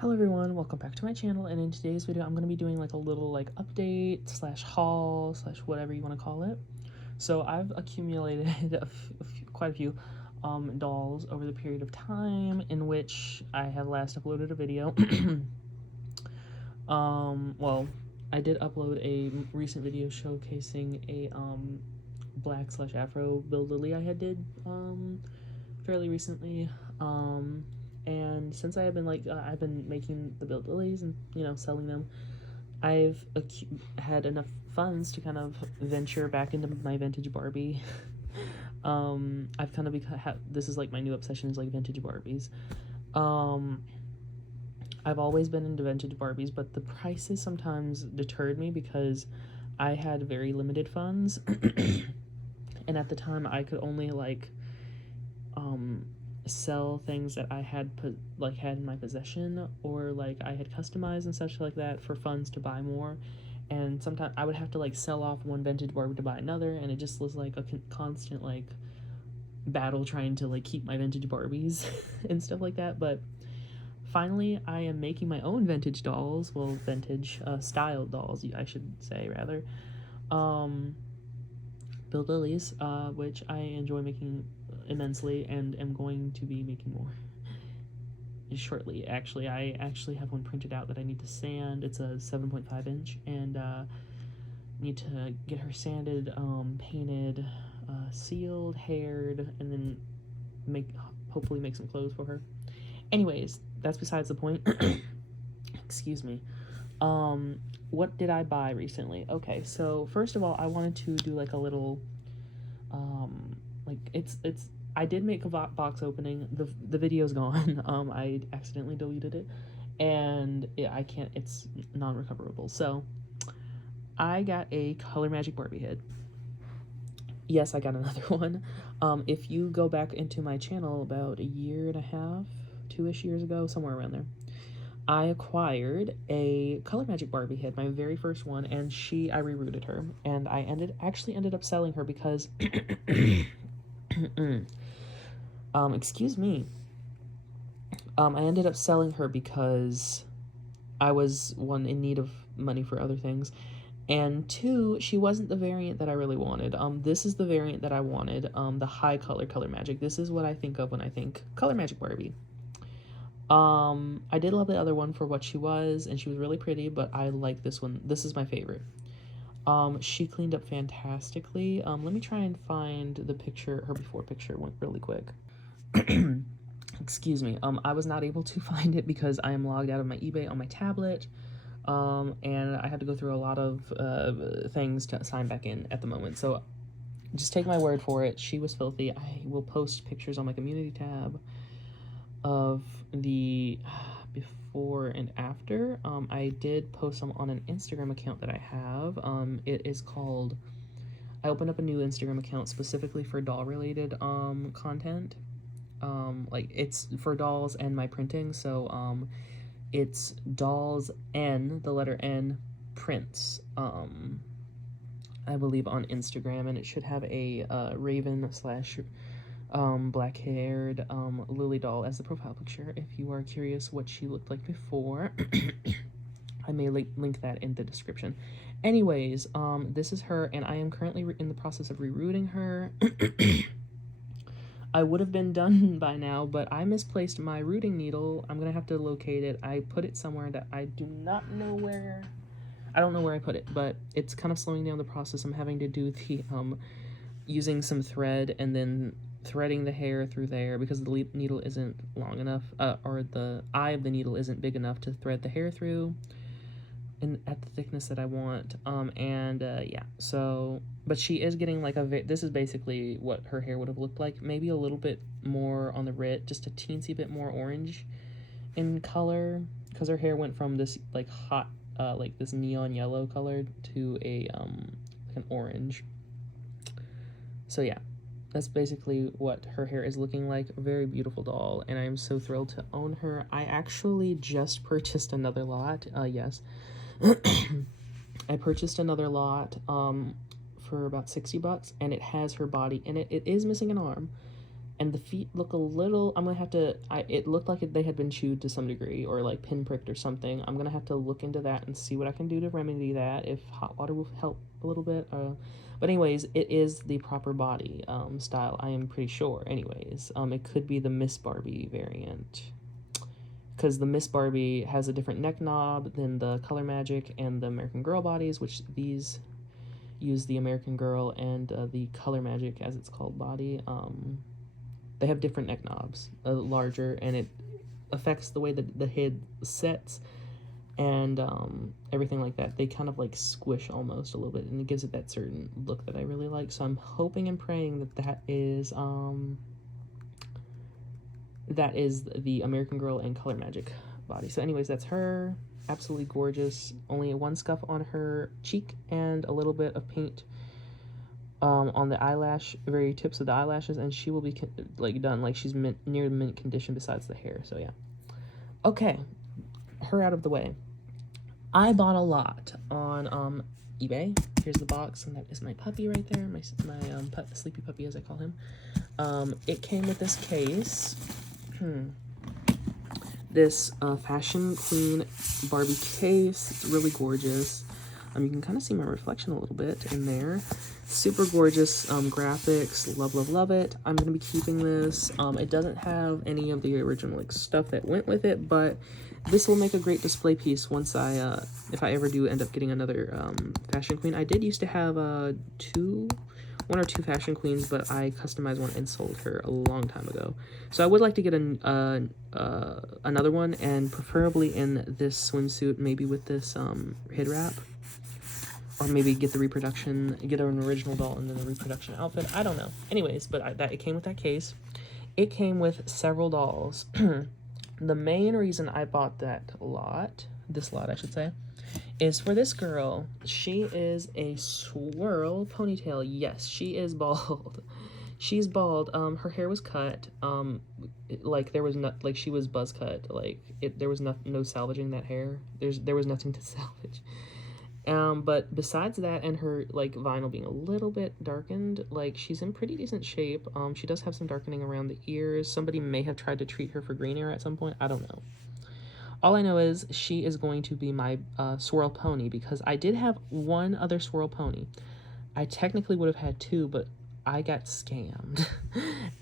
Hello everyone, welcome back to my channel, and in today's video I'm going to be doing like a little update slash haul slash whatever you want to call it. So I've accumulated quite a few dolls over the period of time in which I have last uploaded a video. Well, I did upload a recent video showcasing a black slash afro build lily I had did fairly recently. And since I have been I've been making the build lilies and selling them, I've had enough funds to kind of venture back into my vintage Barbie. I've kind of this is like my new obsession is like vintage Barbies. I've always been into vintage Barbies, but the prices sometimes deterred me because I had very limited funds, and at the time I could only sell things that I had had in my possession, or I had customized and such like that for funds to buy more. And sometimes I would have to sell off one vintage Barbie to buy another, and it just was like a constant battle trying to keep my vintage Barbies and stuff like that. But finally I am making my own vintage dolls, well, vintage styled dolls I should say, rather. Build lilies, which I enjoy making immensely and am going to be making more shortly. Actually, I have one printed out that I need to sand. It's a 7.5 inch, and need to get her sanded, painted, sealed, haired, and then hopefully make some clothes for her. Anyways, that's besides the point. Excuse me. What did I buy recently? Okay, so first of all, I wanted to do a little I did make a box opening. The video's gone. I accidentally deleted it, and it's non-recoverable. So I got a Color Magic Barbie head. Yes, I got another one. If you go back into my channel about a year and a half, 2-ish years ago, somewhere around there, I acquired a Color Magic Barbie head, my very first one, and I rerouted her, and I actually ended up selling her because excuse me. I ended up selling her because I was, one, in need of money for other things, and two, she wasn't the variant that I really wanted. This is the variant that I wanted, the high color Magic. This is what I think of when I think Color Magic Barbie. I did love the other one for what she was, and she was really pretty, but I like this one. This is my favorite. She cleaned up fantastically. Let me try and find the picture, her before picture, really quick. Excuse me. I was not able to find it because I am logged out of my eBay on my tablet, and I had to go through a lot of things to sign back in at the moment. So just take my word for it. She was filthy. I will post pictures on my community tab of the before and after. I did post them on an Instagram account that I have. It is called, I opened up a new Instagram account specifically for doll related content. It's for dolls and my printing, so it's dolls N, the letter N, prints, I believe, on Instagram, and it should have a raven slash black-haired Lily doll as the profile picture. If you are curious what she looked like before, I may link that in the description. Anyways, this is her, and I am currently in the process of rerouting her. I would have been done by now, but I misplaced my rooting needle. I'm gonna have to locate it. I put it somewhere that I do not know where. I don't know where I put it, but it's kind of slowing down the process. I'm having to do the using some thread and then threading the hair through there because the needle isn't long enough, or the eye of the needle isn't big enough to thread the hair through and at the thickness that I want. Yeah, so, but she is getting this is basically what her hair would have looked like, maybe a little bit more on the red, just a teensy bit more orange in color, because her hair went from this hot this neon yellow color to a an orange. So yeah, that's basically what her hair is looking like. A very beautiful doll, and I am so thrilled to own her. I actually just purchased another lot. Yes. I purchased another lot for about $60, and it has her body in it. It is missing an arm, And the feet look a little, I'm gonna have to, it looked like they had been chewed to some degree or like pinpricked or something. I'm gonna have to look into that and see what I can do to remedy that, if hot water will help a little bit. But anyways, it is the proper body style, I am pretty sure. Anyways, it could be the Miss Barbie variant, because the Miss Barbie has a different neck knob than the Color Magic and the American Girl bodies, which these use the American Girl and the Color Magic, as it's called, body. They have different neck knobs, larger, and it affects the way that the head sets and everything like that. They kind of like squish almost a little bit, and it gives it that certain look that I really like. So I'm hoping and praying that that is the American Girl and Color Magic body. So anyways, that's her. Absolutely gorgeous. Only one scuff on her cheek and a little bit of paint on the eyelash, very tips of the eyelashes, and she will be like done, like she's near mint condition besides the hair. So yeah, okay, her out of the way. I bought a lot on eBay. Here's the box, and that is my puppy right there, my sleepy puppy, as I call him. It came with this case, this Fashion Queen Barbie case. It's really gorgeous. You can kind of see my reflection a little bit in there. Super gorgeous graphics. Love, love, love it. I'm going to be keeping this. It doesn't have any of the original like stuff that went with it, but this will make a great display piece once if I ever do end up getting another Fashion Queen. I did used to have one or two Fashion Queens, but I customized one and sold her a long time ago. So I would like to get another one, and preferably in this swimsuit, maybe with this head wrap. Or maybe get the reproduction, get an original doll and then a reproduction outfit. I don't know. Anyways, but it came with that case. It came with several dolls. The main reason I bought this lot I should say, is for this girl. She is a swirl ponytail. Yes, she is bald. She's bald. Her hair was cut. Like there was like she was buzz cut. Like there was no salvaging that hair. There was nothing to salvage. But besides that, and her like vinyl being a little bit darkened, like she's in pretty decent shape. She does have some darkening around the ears. Somebody may have tried to treat her for green hair at some point. I don't know. All I know is she is going to be my swirl pony, because I did have one other swirl pony. I technically would have had two, but I got scammed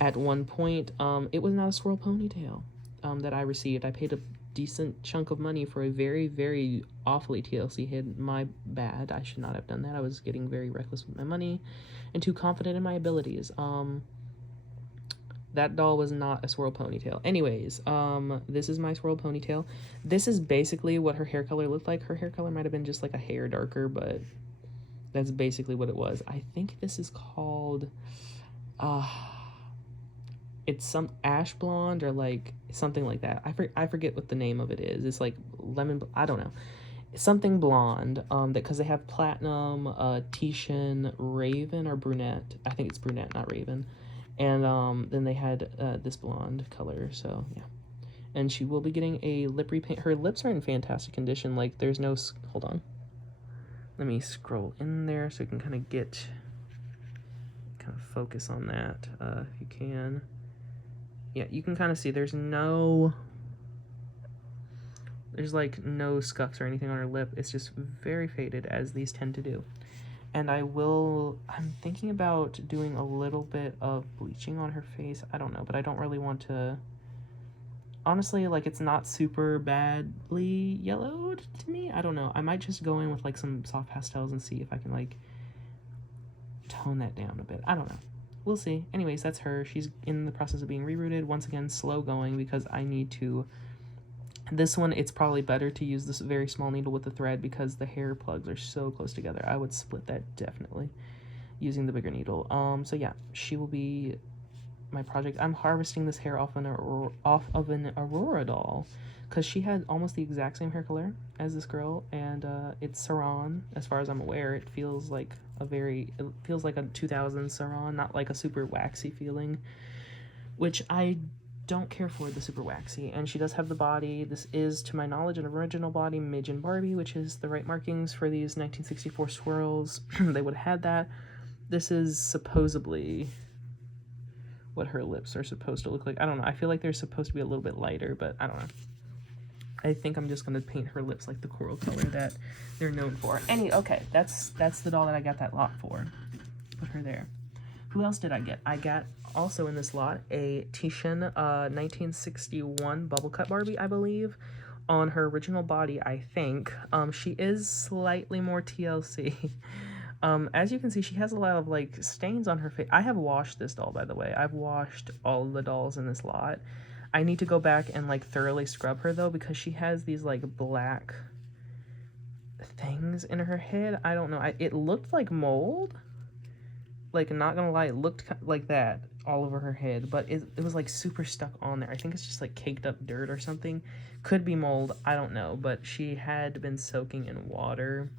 at one point. It was not a swirl ponytail that I received. I paid a decent chunk of money for a very, very awfully TLC head. My bad. I should not have done that. I was getting very reckless with my money and too confident in my abilities. That doll was not a swirl ponytail. Anyways, this is my swirl ponytail. This is basically what her hair color looked like. Her hair color might have been just like a hair darker, but that's basically what it was. I think this is called it's some ash blonde or like something like that. I forget what the name of it is. It's like lemon, I don't know. Something blonde, because they have platinum, Tishan, raven, or brunette. I think it's brunette, not raven. And then they had this blonde color, so yeah. And she will be getting a lip repaint. Her lips are in fantastic condition. Like there's no, hold on. Let me scroll in there so you can kind of focus on that, if you can. Yeah, you can kind of see there's like no scuffs or anything on her lip. It's just very faded, as these tend to do. And I'm thinking about doing a little bit of bleaching on her face. I don't know, but I don't really want to, honestly, like it's not super badly yellowed to me. I don't know. I might just go in with like some soft pastels and see if I can like tone that down a bit. I don't know. We'll see. Anyways, that's her. She's in the process of being rerouted. Once again, slow going, because I need to... This one, it's probably better to use this very small needle with the thread, because the hair plugs are so close together. I would split that definitely using the bigger needle. So yeah, she will be my project. I'm harvesting this hair off of an Aurora doll, because she had almost the exact same hair color as this girl, and it's Saran. As far as I'm aware, it feels like a 2000s Saran, not like a super waxy feeling, which I don't care for, the super waxy. And she does have the body. This is, to my knowledge, an original body made in Barbie, which is the right markings for these 1964 swirls. They would have had that. This is supposedly what her lips are supposed to look like. I don't know. I feel like they're supposed to be a little bit lighter, but I don't know. I think I'm just gonna paint her lips like the coral color that they're known for. Okay, that's the doll that I got that lot for. Put her there. Who else did I get? I got also in this lot a Shin 1961 bubble cut Barbie, I believe, on her original body, I think. She is slightly more TLC. As you can see, she has a lot of like stains on her face. I have washed this doll, by the way. I've washed all the dolls in this lot. I need to go back and like thoroughly scrub her though, because she has these like black things in her head. I don't know. It looked like mold. Like, not gonna lie, it looked like that all over her head, but it was like super stuck on there. I think it's just like caked up dirt or something. Could be mold, I don't know, but she had been soaking in water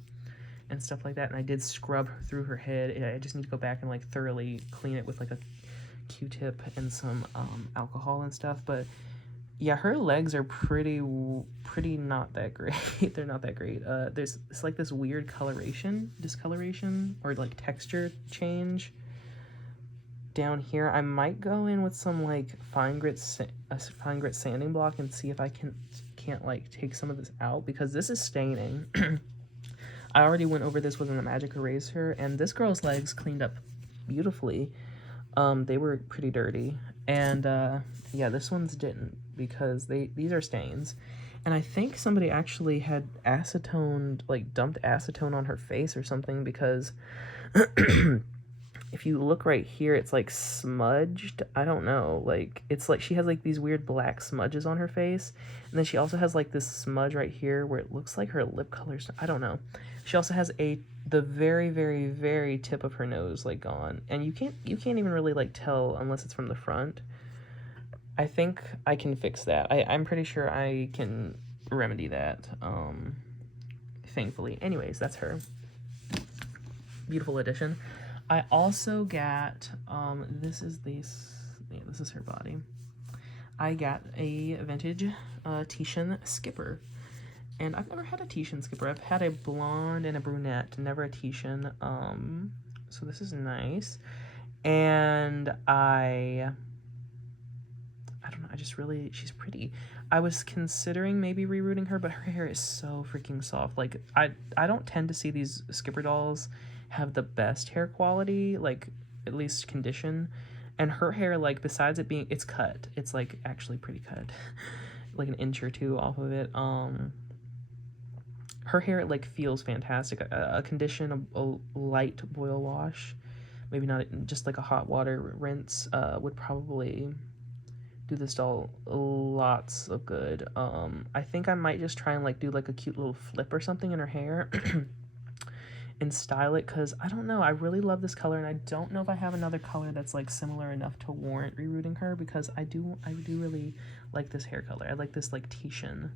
and stuff like that, and I did scrub through her head. I just need to go back and like thoroughly clean it with like a Q-tip and some alcohol and stuff. But yeah, her legs are pretty not that great. They're not that great. It's like this weird discoloration or like texture change down here. I might go in with some like fine grit sanding block and see if I can't like take some of this out, because this is staining. I already went over this with a magic eraser, and this girl's legs cleaned up beautifully. They were pretty dirty, and yeah, this one's didn't, because these are stains. And I think somebody actually had acetone, like dumped acetone on her face or something, because if you look right here, it's like smudged. I don't know, like it's like she has like these weird black smudges on her face, and then she also has like this smudge right here where it looks like her lip color. I don't know. She also has the very, very, very tip of her nose like gone, and you can't even really like tell unless it's from the front. I think I can fix that. I'm pretty sure I can remedy that, thankfully. Anyways, that's her. Beautiful addition. I also got, this is her body. I got a vintage Shin skipper. And I've never had a Shin skipper. I've had a blonde and a brunette, never a Shin. So this is nice. And I don't know, she's pretty. I was considering maybe rerouting her, but her hair is so freaking soft. Like, I don't tend to see these skipper dolls have the best hair quality, like, at least condition. And her hair, like, besides it being, it's cut. It's, like, actually pretty cut. Like, an inch or two off of it. Her hair, like, feels fantastic. A condition, a light boil wash, maybe not just, like, a hot water rinse, would probably do this doll lots of good. I think I might just try and like do like a cute little flip or something in her hair and style it, because I don't know, I really love this color, and I don't know if I have another color that's like similar enough to warrant rerouting her, because I do really like this hair color. I like this like Shin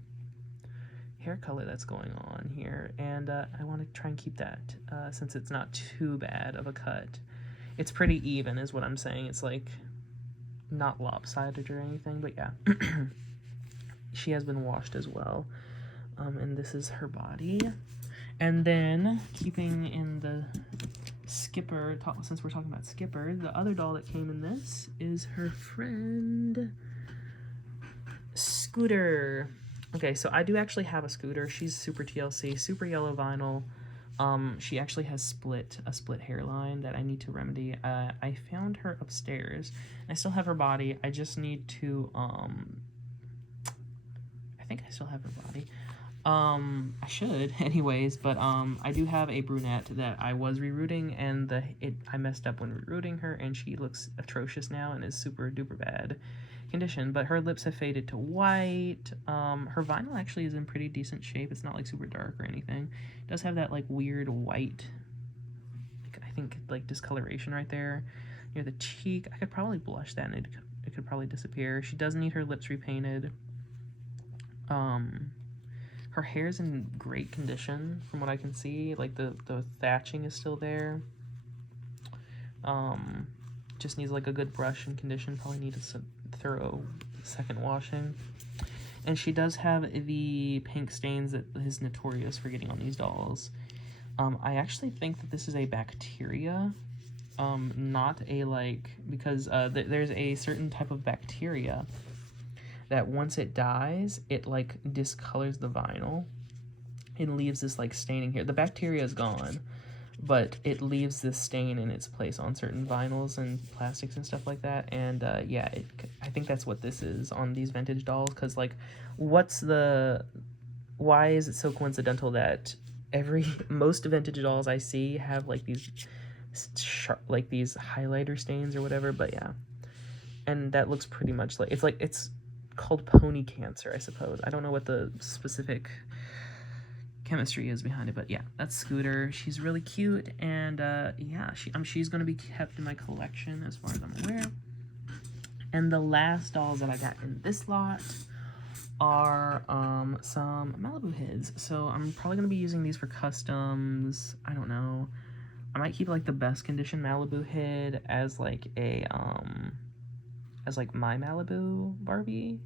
hair color that's going on here, and I want to try and keep that since it's not too bad of a cut. It's pretty even is what I'm saying. It's like not lopsided or anything, but yeah. She has been washed as well. And this is her body. And then, keeping in the skipper, since we're talking about skipper, the other doll that came in this is her friend, Scooter. Okay, so I do actually have a Scooter. She's super TLC, super yellow vinyl. She actually has a split hairline that I need to remedy. I found her upstairs. I still have her body. I just need to, I think I still have her body. I should anyways, but, I do have a brunette that I was rerouting, and I messed up when rerouting her, and she looks atrocious now and is super duper bad condition, but her lips have faded to white. Her vinyl actually is in pretty decent shape. It's not like super dark or anything. It does have that like weird white, I think like discoloration right there near the cheek. I could probably blush that and it could probably disappear. She does need her lips repainted. Her hair's in great condition from what I can see. Like the thatching is still there. Just needs like a good brush and condition. Probably need a thorough second washing. And she does have the pink stains that is notorious for getting on these dolls. I actually think that this is a bacteria not a, like, because there's a certain type of bacteria that once it dies, it, like, discolors the vinyl and leaves this, like, staining here. The bacteria is gone, but it leaves this stain in its place on certain vinyls and plastics and stuff like that. And yeah, I think that's what this is on these vintage dolls, because, like, why is it so coincidental that most vintage dolls I see have, like, these like these highlighter stains or whatever? But yeah, and that looks pretty much like it's called pony cancer, I suppose. I don't know what the specific chemistry is behind it, but yeah, that's Scooter. She's really cute, and yeah, she's gonna be kept in my collection as far as I'm aware. And the last dolls that I got in this lot are some Malibu heads. So I'm probably gonna be using these for customs. I don't know. I might keep, like, the best condition Malibu head as, like, a as, like, my Malibu Barbie.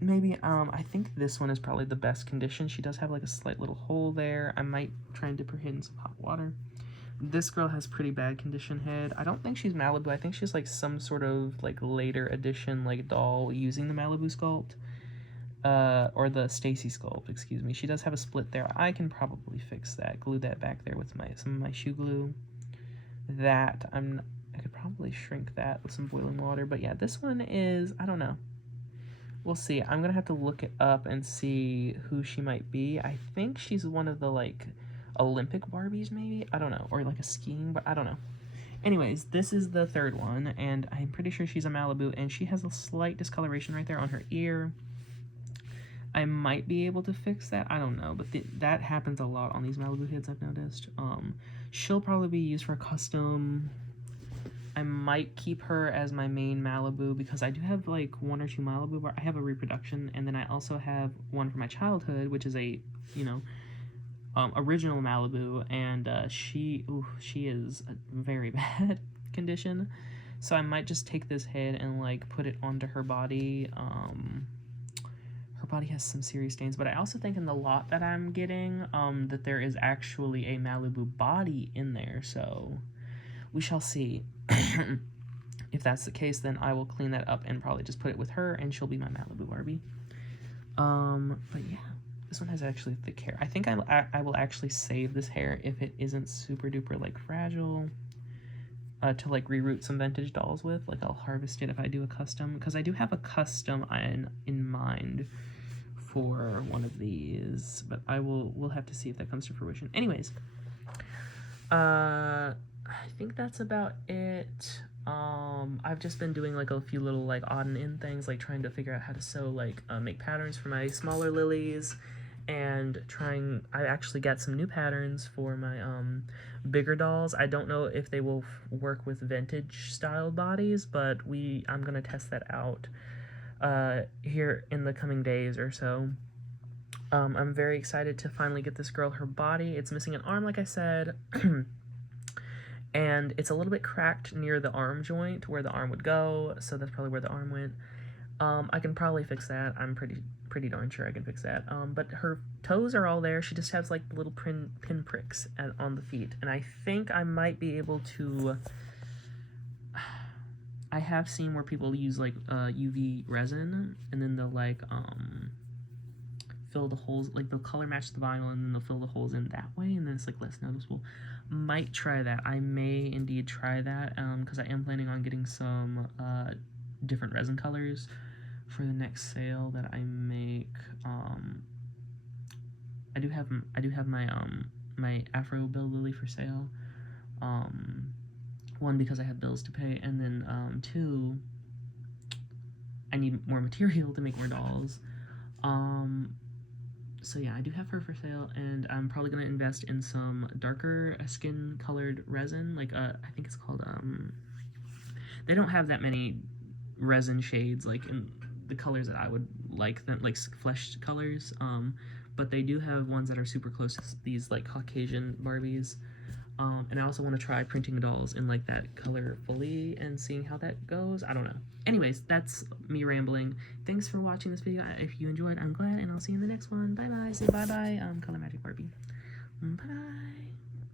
Maybe, I think this one is probably the best condition. She does have, like, a slight little hole there. I might try and dip her head in some hot water. This girl has pretty bad condition head. I don't think she's Malibu. I think she's, like, some sort of, like, later edition, like, doll using the Malibu sculpt. Or the Stacy sculpt, excuse me. She does have a split there. I can probably fix that. Glue that back there with some of my shoe glue. I could probably shrink that with some boiling water. But yeah, this one is, I don't know. We'll see. I'm gonna have to look it up and see who she might be. I think she's one of the, like, Olympic Barbies, maybe? I don't know. Or, like, a skiing, but I don't know. Anyways, this is the third one, and I'm pretty sure she's a Malibu, and she has a slight discoloration right there on her ear. I might be able to fix that. I don't know, but that happens a lot on these Malibu heads, I've noticed. She'll probably be used for a custom. I might keep her as my main Malibu because I do have, like, 1 or 2 Malibu. I have a reproduction, and then I also have one from my childhood, which is a, you know, original Malibu, and she is a very bad condition. So I might just take this head and, like, put it onto her body. Her body has some serious stains, but I also think in the lot that I'm getting, that there is actually a Malibu body in there, so we shall see. If that's the case, then I will clean that up and probably just put it with her, and she'll be my Malibu Barbie. But yeah, this one has actually thick hair. I think I will actually save this hair if it isn't super duper, like, fragile, to, like, reroute some vintage dolls with. Like, I'll harvest it if I do a custom, because I do have a custom in mind for one of these, but we'll have to see if that comes to fruition. Anyways, I think that's about it. I've just been doing, like, a few little, like, odd and end things, like trying to figure out how to sew, like, make patterns for my smaller lilies, and I actually got some new patterns for my bigger dolls. I don't know if they will work with vintage style bodies, but I'm gonna test that out here in the coming days or so. I'm very excited to finally get this girl her body. It's missing an arm, like I said, and it's a little bit cracked near the arm joint where the arm would go, so that's probably where the arm went. I can probably fix that. I'm pretty darn sure I can fix that. But her toes are all there. She just has, like, little pin pricks on the feet, and I think I might be able to. I have seen where people use, like, UV resin, and then they'll, like, fill the holes, like, they'll color match the vinyl, and then they'll fill the holes in that way, and then it's, like, less noticeable. Might try that. I may indeed try that, because I am planning on getting some different resin colors for the next sale that I make. I do have my my Afro Bill Lily for sale. One, because I have bills to pay, and then 2, I need more material to make more dolls. So yeah, I do have her for sale, and I'm probably gonna invest in some darker skin colored resin, like I think it's called they don't have that many resin shades, like, in the colors that I would like them, like flesh colors, but they do have ones that are super close to these, like, Caucasian Barbies. And I also want to try printing dolls in, like, that color fully and seeing how that goes. I don't know. Anyways, that's me rambling. Thanks for watching this video. If you enjoyed, I'm glad, and I'll see you in the next one. Bye-bye. Say bye-bye, Color Magic Barbie. Bye-bye.